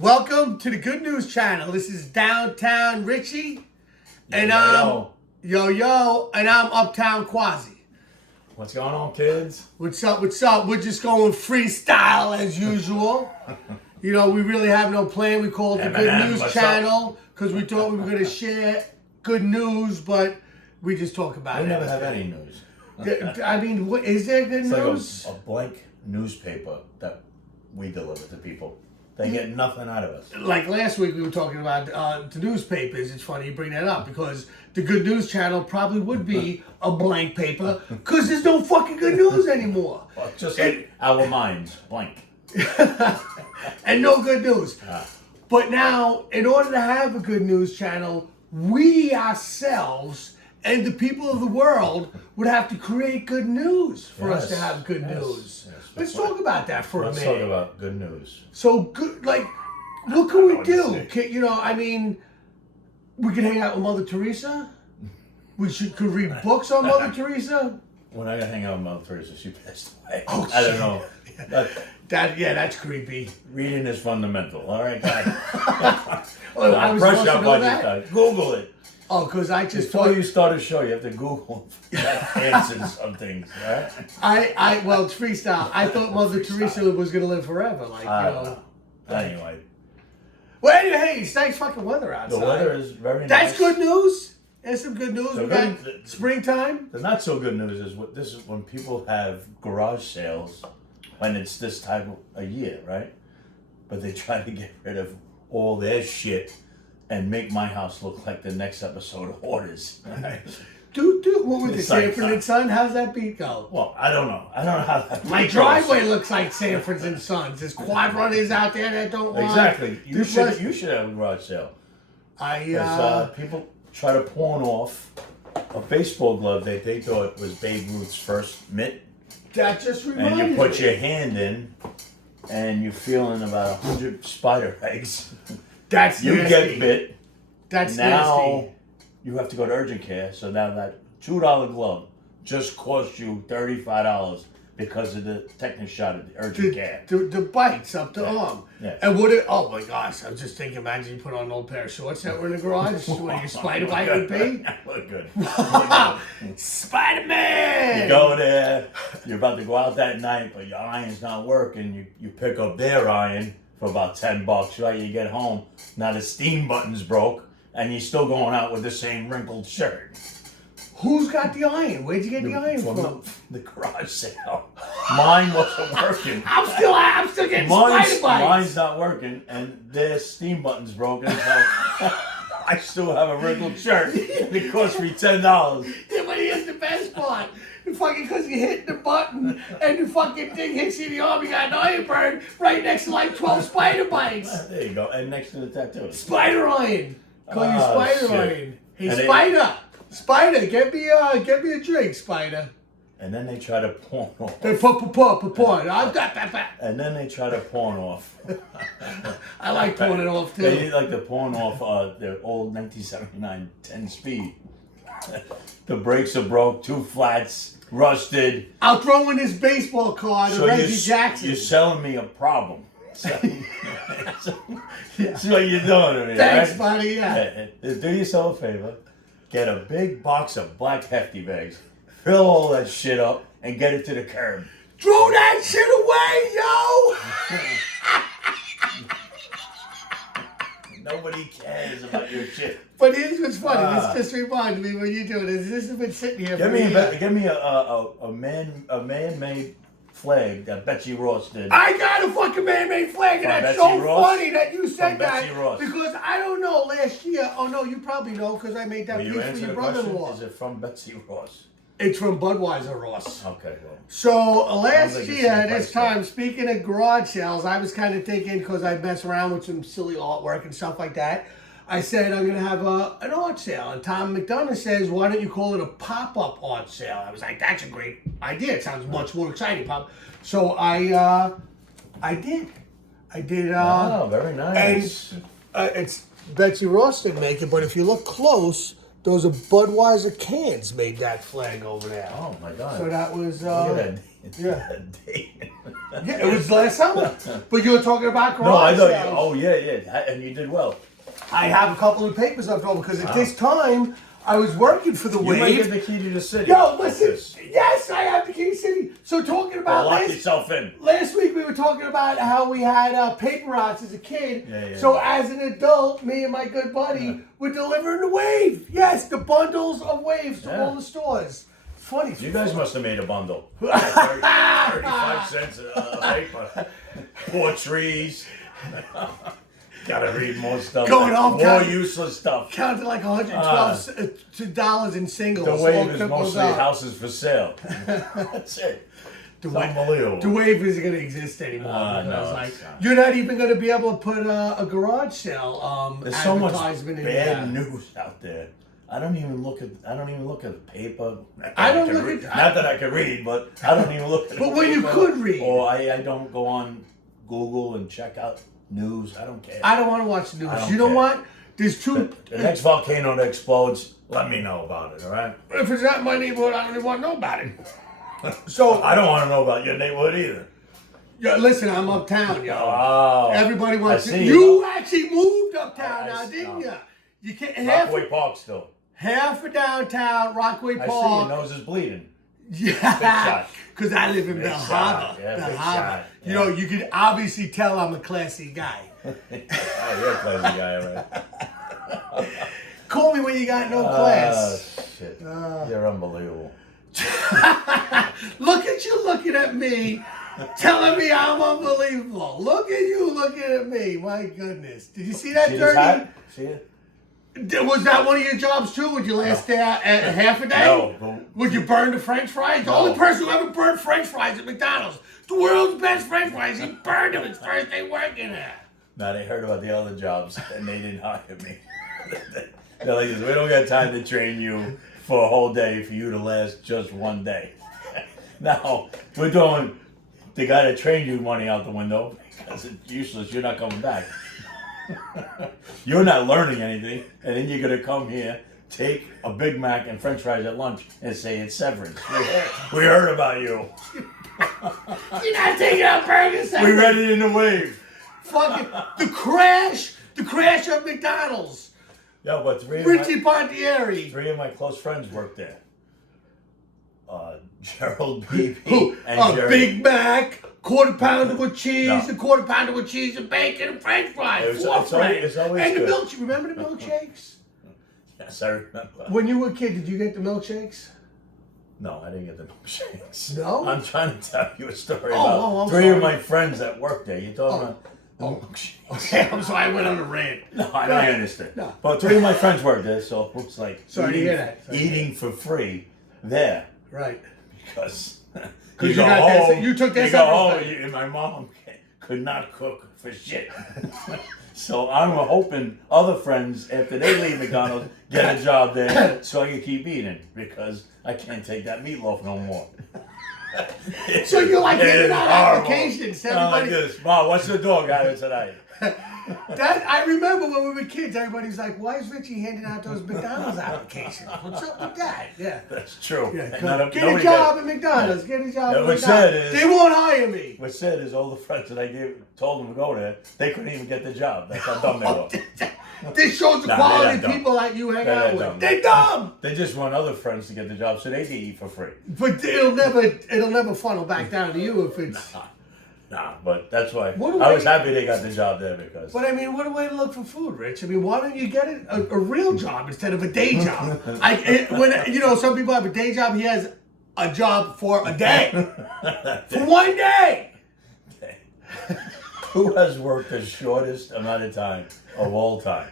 Welcome to the Good News Channel. This is Downtown Richie, and and I'm Uptown Quasi. What's going on, kids? What's up? What's up? We're just going freestyle as usual. You know, we really have no plan. We called the Good News Channel because we thought we were going to share good news, but we just talk about it. We never have any news. I mean, is there good news? Like a blank newspaper that we deliver to people. They get nothing out of us. Like last week, we were talking about the newspapers. It's funny you bring that up because the Good News Channel probably would be a blank paper because there's no fucking good news anymore. Well, just like our minds, blank. And no good news. But now, in order to have a Good News Channel, we ourselves and the people of the world would have to create good news for us to have good news. Yes. Let's talk about that for a minute. Let's talk about good news. So good, like, what can we do? You know, I mean, we can hang out with Mother Teresa. Could read books on Mother Teresa. When I got to hang out with Mother Teresa, she passed away. Oh, I don't know. That's creepy. Reading is fundamental. All right, guys. I was supposed to know that? Google it. Oh, because I just before you start a show, you have to Google answers of things, right? Well, it's freestyle. I thought Mother Teresa was going to live forever, like, you know. Anyway. Well, anyway, hey, it's nice fucking weather outside. The weather is very nice. That's good news. There's some good news. We got springtime. The not so good news is this is when people have garage sales, when it's this time of year, right? But they try to get rid of all their shit and make my house look like the next episode of Hoarders. Right? Dude, what with the Sanford and Son? How's that beat go? Well, I don't know. I don't know how that My driveway looks like Sanford and Sons. There's quad runners out there that don't want. Exactly. You should have a garage sale. People try to pawn off a baseball glove that they thought was Babe Ruth's first mitt. That just reminds me. And you put your hand in, and you're feeling about 100 spider eggs. That's you nasty. get bit. That's now nasty. You have to go to urgent care. So now that $2 glove just cost you $35 because of the tetanus shot at the urgent care. The bites up the arm. Yeah. And oh my gosh, I was just thinking, imagine you put on an old pair of shorts that were in the garage. Where your spider bite would be. Look good. Spider-Man! You go there, you're about to go out that night, but your iron's not working. You pick up their iron for about $10, right? You get home, now the steam button's broke, and you're still going out with the same wrinkled shirt. Who's got the iron? Where'd you get the iron from? The garage sale. Mine wasn't working. I'm still getting spider bites. Mine's not working, and their steam button's broken, so I still have a wrinkled shirt. It cost me $10. Yeah, but here's the best part. Fucking because you hit the button and the fucking thing hits you in the arm, you got an iron burn right next to like 12 spider bites. There you go. And next to the tattoo. Spider iron. Call you Spider shit. Iron. Hey, Spider. Spider, get me a drink, Spider. And then they try to pawn off. Pawn. And then they try to pawn off. I like pawning off too. They like to pawn off their old 1979 10-speed. The brakes are broke, 2 flats, rusted. I'll throw in this baseball card of Reggie Jackson. You're selling me a problem. That's what you're doing to me, Thanks, right? buddy, yeah. Do yourself a favor. Get a big box of black hefty bags. Fill all that shit up and get it to the curb. Throw that shit away, yo! Nobody cares about your shit. But here's what's funny. This just reminded me when you do this. This has been sitting here Give me a man-made flag that Betsy Ross did. I got a fucking man-made flag, and that's so funny that you said that. Because I don't know, last year, oh no, you probably know because I made that piece for your brother-in-law. Is it from Betsy Ross? It's from Budweiser Ross. Okay, well. So last year at this time, speaking of garage sales, I was kind of thinking, because I mess around with some silly artwork and stuff like that, I said I'm going to have an art sale. And Tom McDonough says, why don't you call it a pop-up art sale? I was like, that's a great idea. It sounds much more exciting, Pop. So I did. Oh, very nice. And it's Betsy Ross didn't make it, but if you look close, those are Budweiser cans made that flag over there. Oh my God! So that was. Look at that. Yeah. Date. Yeah, it was last summer. But you were talking about garage No, I know. sales. Oh yeah, and you did well. I have a couple of papers left over because at this time I was working for the You might Wave. get the key to the city. Yo, listen. Yes, I have the key to city. So talking about Lock yourself in. last week we were talking about how we had paper routes as a kid. Yeah. So as an adult, me and my good buddy were delivering the Wave. Yes, the bundles of Waves to all the stores. It's funny. You guys must have made a bundle. 35 cents a paper. 4 trees. Gotta read more stuff. Going off, more useless stuff. Counted like $112 in singles. The all Wave is crippled mostly up. houses for sale. That's it. It's unbelievable. The Wave isn't going to exist anymore. You're not even going to be able to put a garage sale There's so much advertisement in bad news out there. I don't even look at the paper. Not that I can read, but I don't even look at. But when you could read, or I don't go on Google and check out news. I don't care. I don't want to watch the news. You know care. what? There's two. The next volcano that explodes, let me know about it. All right. If it's not in my neighborhood, I don't even want to know about it. So I don't want to know about your neighborhood either. Yo, listen, I'm uptown, yo. Oh, Everybody wants to. see You actually moved uptown now, didn't know. you? You can't Rockaway Park still. half of downtown Rockaway I see Park. your nose is bleeding. Yeah, because I live in Big Bell shot. Harbor. Yeah, Bell big Harbor. shot. You know, you can obviously tell I'm a classy guy. Oh, you're a classy guy, right? Call me when you got no class. Shit. You're unbelievable. Look at you looking at me, telling me I'm unbelievable. Look at you looking at me. My goodness. Did you see that See this dirty? hat? See it? Was that one of your jobs too? Would you last there at half a day? No. Would you burn the French fries? The only person who ever burned French fries at McDonald's. The world's best French fries. He burned them his first day working there. No, they heard about the other jobs and they didn't hire me. They're like, we don't got time to train you for a whole day for you to last just one day. Now, we're throwing the guy that trained you money out the window because it's useless. You're not coming back. You're not learning anything, and then you're gonna come here, take a Big Mac and French fries at lunch, and say it's severance. We heard about you. You're not taking out burgers. We read it in the Wave. Fucking the crash of McDonald's. Yo, but Richie Pontieri. 3 of my close friends work there. Gerald B.B. and A Jerry. Big Mac, quarter pounder with cheese, No. a quarter pounder with cheese and bacon and French fries. It's Four French. it's always and good. the milkshake. Remember the milkshakes? Yes, I remember. When you were a kid, did you get the milkshakes? No, I didn't get the milkshakes. No? I'm trying to tell you a story I'm about 3 sorry. of my friends that work there. You talking about the milkshakes? Okay, I'm sorry, I went on a rant. No, I understand. No. But 3 of my friends work there, so it's like Sorry to hear that. Sorry to hear eating for free there Right. because you got that- you took that you go separate home, thing. and my mom could not cook for shit. So I'm hoping other friends, after they leave McDonald's, get a job there so I can keep eating because I can't take that meatloaf no more. So you're like It giving is out horrible. applications to I'm like everybody. this. Mom, what's the dog having tonight? That I remember when we were kids, everybody's like, "Why is Richie handing out those McDonald's applications? What's up with that?" Yeah. That's true. Yeah, And get a job at McDonald's. Get a job Yeah, at what's McDonald's. sad is- They won't hire me. What's sad is all the friends that I told them to go there, they couldn't even get the job. That's how dumb they were. This shows the Nah, quality they're of dumb. people that you hang They're out with. dumb. They're dumb. They just want other friends to get the job so they can eat for free. But it'll never funnel back down to you if it's. Nah, but that's why What do I was I- happy they got the job there because. But I mean, what a way to look for food, Rich. I mean, why don't you get a real job instead of a day job? When some people have a day job, he has a job for a day, for one day. Who has worked the shortest amount of time of all time?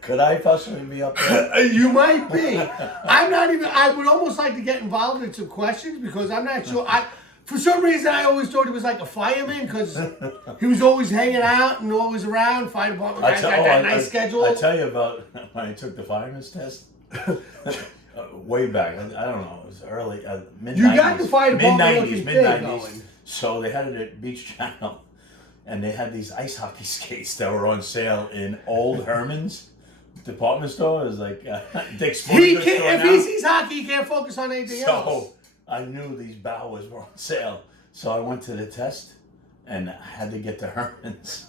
Could I possibly be up there? You might be. I'm not even. I would almost like to get involved in some questions because I'm not sure. For some reason, I always thought he was like a fireman because he was always hanging out and always around. Fire department guys got that nice schedule. I tell you about when I took the fireman's test. Way back, I don't know. It was early mid-90s. You got the fire department looking mid thing 90s. going. So they had it at Beach Channel, and they had these ice hockey skates that were on sale in Old Herman's department store. It was like Dick's Sporting Goods store If now. he sees hockey, he can't focus on anything else. So I knew these Bowers were on sale. So I went to the test and I had to get to Herman's.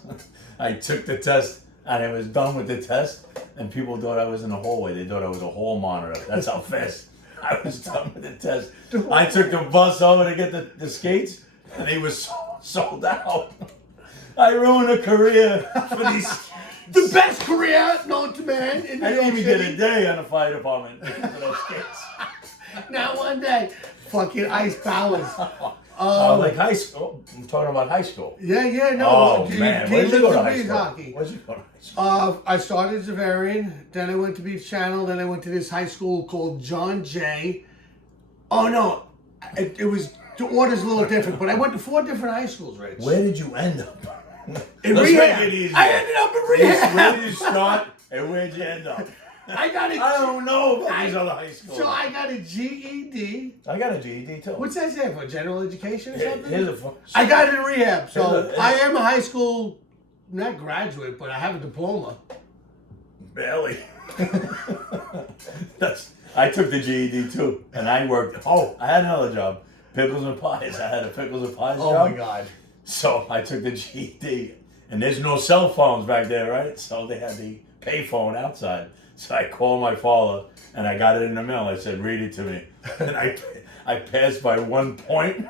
I took the test and I was done with the test and people thought I was in the hallway. They thought I was a hall monitor. That's how fast I was done with the test. I took the bus over to get the skates and he was sold out. I ruined a career for these The best career known to man in New I York didn't even City. get a day on the fire department because of those skates. Not one day. Fucking Ice Powers. Like high school. I'm talking about high school. Yeah, no. Oh, man. Where did you go to high beach school? hockey. Where did you go to high school? I started as a Zavarian, then I went to Beach Channel, then I went to this high school called John Jay. Oh, no. It was, the order's a little different, but I went to 4 different high schools, Rich. Where did you end up? In Let's rehab. make it easy. I ended up in rehab. Where did you start and where'd you end up? I don't know about these other high schools. So I got a GED. I got a GED too. What's that stand for? General education or something? Here's a fun. I got it in rehab, so Here's a- I am a high school, not graduate, but I have a diploma. Barely. I took the GED too, and I worked. Oh, I had another job, pickles and pies. I had a pickles and pies Oh job. my God. So I took the GED, and there's no cell phones back there, right? So they had the payphone outside. So I called my father, and I got it in the mail. I said, "Read it to me," and I passed by 1 point.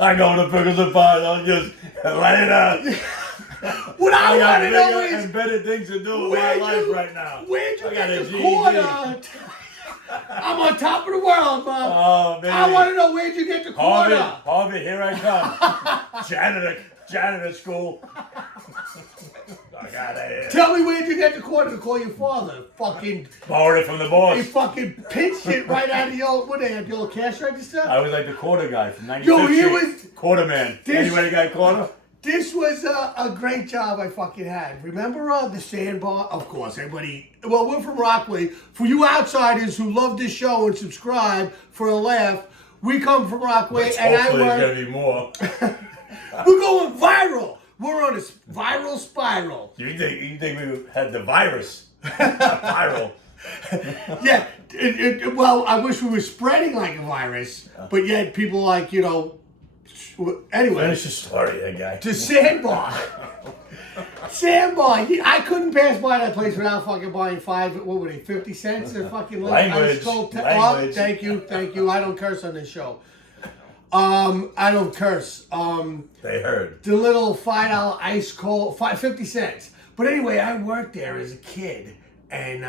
I go to pickles and pies. I'll just let it out. What I got want to know bigger is and better things to do with my life right now. Where'd you I got get a the GED. quarter? I'm on top of the world, Mom. Oh, baby. I want to know where'd you get the quarter? Harvey, here I come. janitor school. I got it. Tell me where'd you get the quarter to call your father? Fucking, Borrowed it from the boss. he fucking pinched it right out of the old, what they have, the old cash register? I was like the quarter guy from 95th Yo, he Street. was- Quarter man. Anybody got a quarter? This was a great job I fucking had. Remember the sandbar? Of course, everybody. Well, we're from Rockaway. For you outsiders who love this show and subscribe for a laugh, we come from Rockaway, Which and hopefully I there's work. gonna be more. We're going viral. We're on a viral spiral. You think we had the virus? Viral. Yeah. Well, I wish we were spreading like a virus, but yet people like Anyway. Finish the story, that guy. To Sandbar. Sandbar. I couldn't pass by that place without fucking buying 50 cents? A fucking Language. Language. Thank you. I don't curse on this show. I don't curse. They heard. The little $5 ice cold, 50 cents. But anyway, I worked there as a kid, and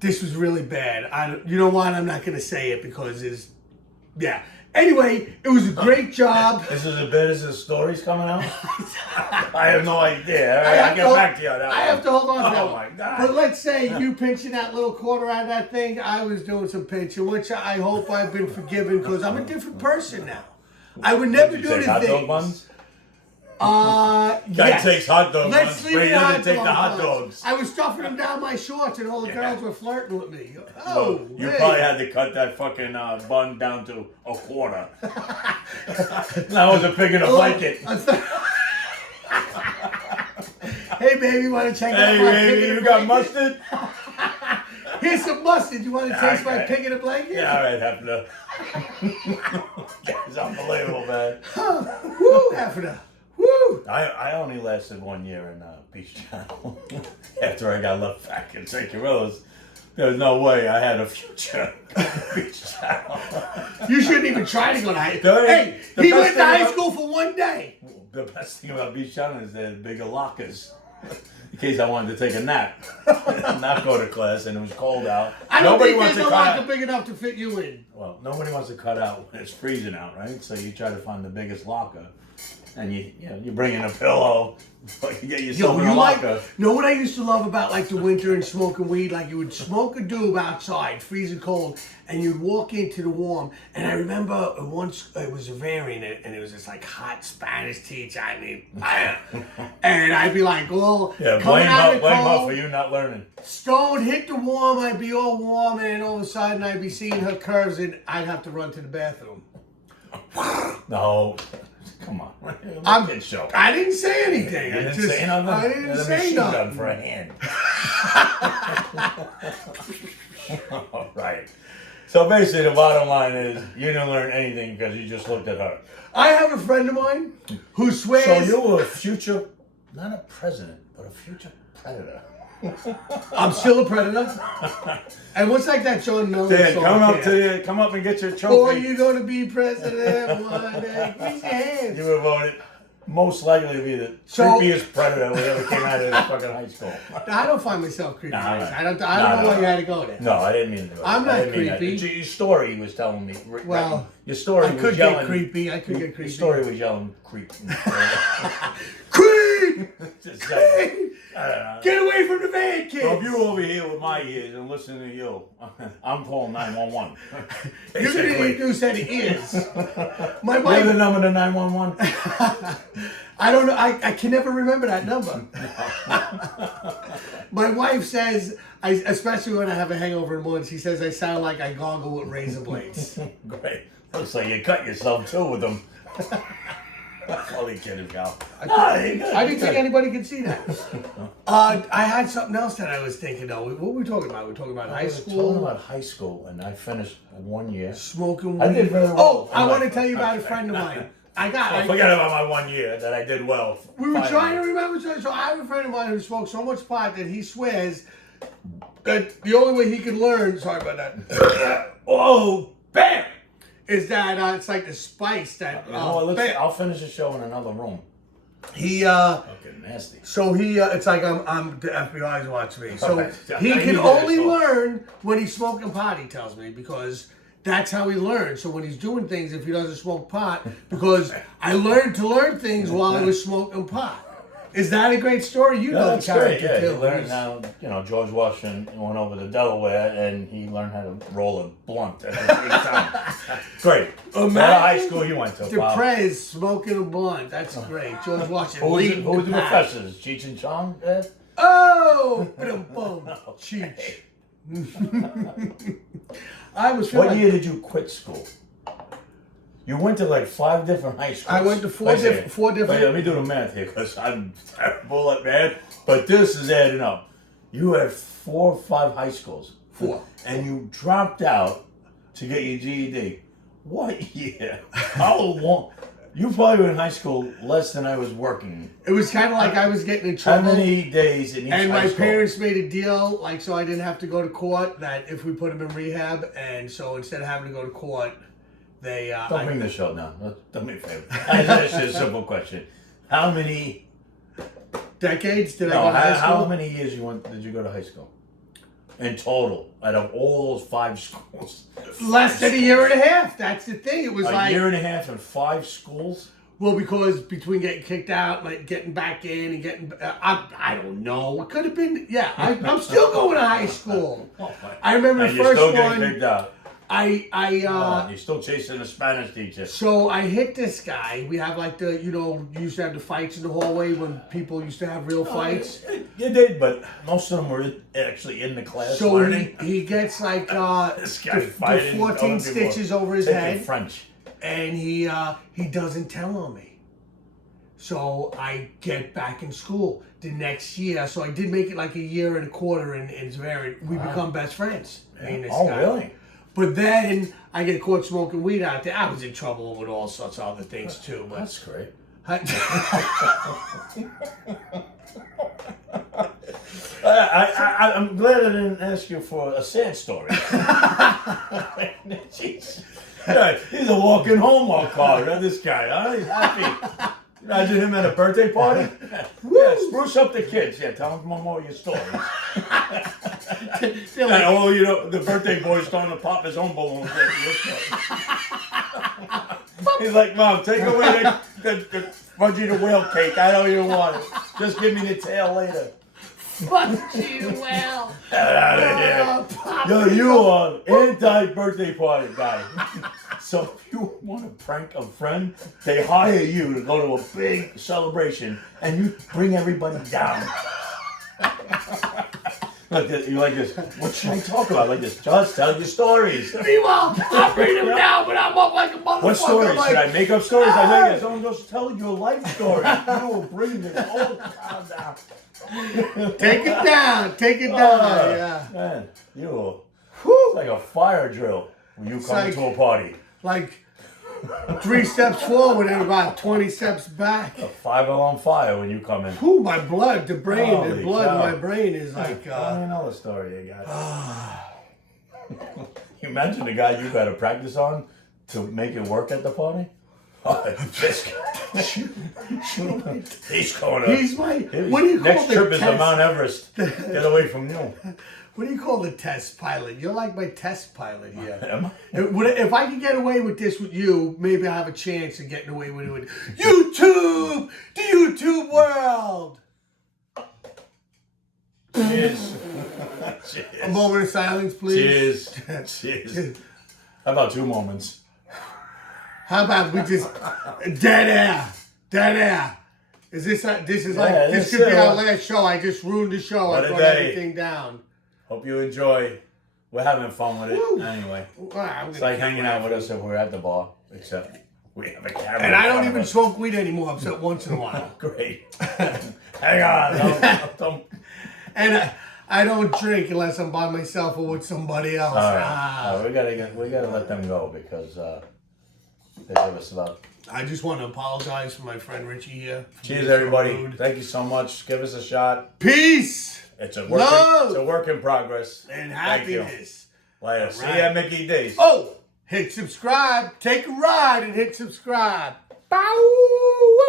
this was really bad. You know what? I'm not going to say it because yeah. Anyway, it was a great job. This is as bad as the story's coming out? I have no idea. I'll get back to you on that I one. have to hold on to that Oh one. my God. But let's say you pinching that little quarter out of that thing, I was doing some pinching, which I hope I've been forgiven because I'm a different person now. I would never You do take the hot dog things. buns? Guy Guy takes hot dog Let's buns, leave but it he doesn't at take the hot buns. dogs. I was stuffing them down my shorts, and all the girls were flirting with me. Well, Oh, you hey. probably had to cut that fucking bun down to a quarter. That was a pig in a blanket. Hey, baby, want to check out Hey, my baby, pig in a you got blanket? mustard? Here's some mustard. You want to taste my Okay. pig in a blanket? Yeah, all right, Hefner. It's unbelievable, man. Woo, Hefner. Woo. I only lasted 1 year in Beach Channel. After I got left back in St. Carilla's, there was no way I had a future in Beach Channel. You shouldn't even try to go to high school. The- Hey, the he best went to thing high about- school for one day. The best thing about Beach Channel is they had bigger lockers. In case I wanted to take a nap. Not go to class and it was cold out. I don't Nobody think wants there's to a cut locker out. big enough to fit you in. Well, nobody wants to cut out when it's freezing out, right? So you try to find the biggest locker. And you bring in a pillow. You get yourself in a locker. Know what I used to love about like the winter and smoking weed? Like you would smoke a doob outside, freezing cold, and you'd walk into the warm. And I remember once it was a variant, and it was this like hot Spanish teacher. And I'd be like, well, Yeah, coming out of the blame her cold, for you not learning. Stone hit the warm. I'd be all warm, and then all of a sudden I'd be seeing her curves, and I'd have to run to the bathroom. No. Come on. I'm Kid show. I didn't say anything. You I didn't just, say nothing? I didn't There's a say machine nothing. gun for a hand. All right. So basically, the bottom line is you didn't learn anything because you just looked at her. I have a friend of mine who swears. So you were a future, not a president, but a future predator. I'm still a predator. And what's like that John Miller Dan, song? come up and get your trophy. Or you gonna be president one day? Raise your hands. You were voted most likely to be the creepiest predator we ever came out of this fucking high school. I don't find myself creepy. Nah, I don't know why you had to go there. No, I didn't mean to do it. I'm not I didn't mean creepy. that. Your story he was telling me. Well, your story I was could yelling. get creepy. I could get creepy. Your story was yelling creep. Creep! Just saying. Creep! I don't know. Get away from the van, kids! So if you're over here with my ears and listening to you, I'm calling 911. You're gonna introduce any ears. My What's wife. the number to 911? I don't know. I can never remember that number. My wife says, especially when I have a hangover in the morning, she says I sound like I gargle with razor blades. Great. Looks like you cut yourself too with them. Holy kidding, Cal. I didn't think anybody could see that. I had something else that I was thinking though. What were we talking about? We were talking about high school. Talking about high school, and I finished 1 year. Smoking weed. I did very well. Oh, I want to tell you about a friend of mine. Forget about my 1 year that I did well. We were trying to remember. So I have a friend of mine who smokes so much pot that he swears that the only way he can learn. Sorry about that. Oh, bam! Is that it's like the spice that. I'll finish the show in another room. He Fucking nasty. So he it's like I'm the FBI's watching me. So Okay. he I can knew that, only so- learn when he's smoking pot. He tells me because. That's how he learns. So when he's doing things, if he doesn't smoke pot, because I learned to learn things while I was smoking pot. Is that a great story? You know the That's great. character Yeah, too. he learned how, George Washington went over to Delaware and he learned how to roll a blunt at the same time. Great. What high school you went to? Deprez smoking a blunt. That's great. George Washington. Who was the professors? Cheech and Chong? Oh, boom, Cheech. I was. What year did you quit school? You went to like 5 different high schools. I went to four different. Wait, let me do the math here because I'm terrible at math. But this is adding up. You had 4 or 5 high schools. 4. And you dropped out to get your GED. What year? How long? You probably were in high school less than I was working. It was kind of like I was getting in trouble. How many days in each And high my school? parents made a deal, like, so I didn't have to go to court, that if we put him in rehab, and so instead of having to go to court, they... Don't bring the show down. Do me a favor. I just asked you a simple question. How many... Decades did I go to high school? How many years did you go to high school? In total, out of all those 5 schools. Less than a year and a half. That's the thing. It was A year and a half and 5 schools? Well, because between getting kicked out, like getting back in and getting... I don't know. It could have been... Yeah, I'm still going to high school. I remember the And you're first still one... getting kicked out. You're still chasing the Spanish teacher. So I hit this guy. We have like the, you used to have the fights in the hallway when people used to have real fights. You did, but most of them were actually in the class So learning. he gets like This guy the fighting 14 other people stitches over his taking head, French. and he doesn't tell on me. So I get back in school the next year. So I did make it like a year and a quarter in Zavarian. We become best friends. Me and this guy. Really? But then I get caught smoking weed out there. I was in trouble with all sorts of other things too. But That's great. I'm glad I didn't ask you for a sad story. Jeez. Yeah, he's a walking Hallmark card, right? This guy, huh? He's happy. Imagine him at a birthday party. Yeah, spruce up the kids. Yeah, tell them more of your stories. And the birthday boy's starting to pop his own balloons. He's like, Mom, take away the Fudgy the Whale cake. I don't even want it. Just give me the tail later. Fudgy the Whale. Get out of here. Yo, you are anti-birthday party guy. So if you want to prank a friend, they hire you to go to a big celebration and you bring everybody down. Like this, you like this. What should I talk about? Like this. Just tell your stories. Meanwhile, I bring him down, but I'm up like a motherfucker. What stories? Like, Should I make up stories? I make it. Someone goes, tell your life story. You will bring this whole town down. Take it down. Take it down. Yeah. Man, you are like a fire drill. When you It's come like- to a party. Like 3 steps forward and about 20 steps back. 5 alarm fire when you come in. Ooh, my blood, the brain, the Holy blood in cow. my brain is like, Tell me another story you got. You imagine the guy you got to practice on to make it work at the party? Oh, he's going to. he's my, what do you call Next the trip is to test? Mount Everest. Get away from you. What do you call the test pilot? You're like my test pilot here. Am I? If I can get away with this with you, maybe I have a chance of getting away with it with YouTube, the YouTube world. Cheers. Cheers. A moment of silence, please. Cheers. Cheers. How about 2 moments? How about we just dead air, dead air? Is this is like Yeah, this this could be is our what- last show? I just ruined the show. What I a brought day. everything down. Hope you enjoy. We're having fun with it. Woo. Anyway, I'm it's gonna like keep hanging out with laughing. us if we're at the bar, except we have a camera. And I in don't front of even us. smoke weed anymore, except once in a while. Great. Hang on. Don't. And I don't drink unless I'm by myself or with somebody else. All right. Ah. We gotta let them go because they give us about. I just want to apologize for my friend Richie here. for Cheers, being so everybody. rude. Thank you so much. Give us a shot. Peace It's a work. Love. It's a work in progress. and Thank you. happiness. Later. See right. ya, Mickey D's. Oh, hit subscribe. Take a ride and hit subscribe. Bow.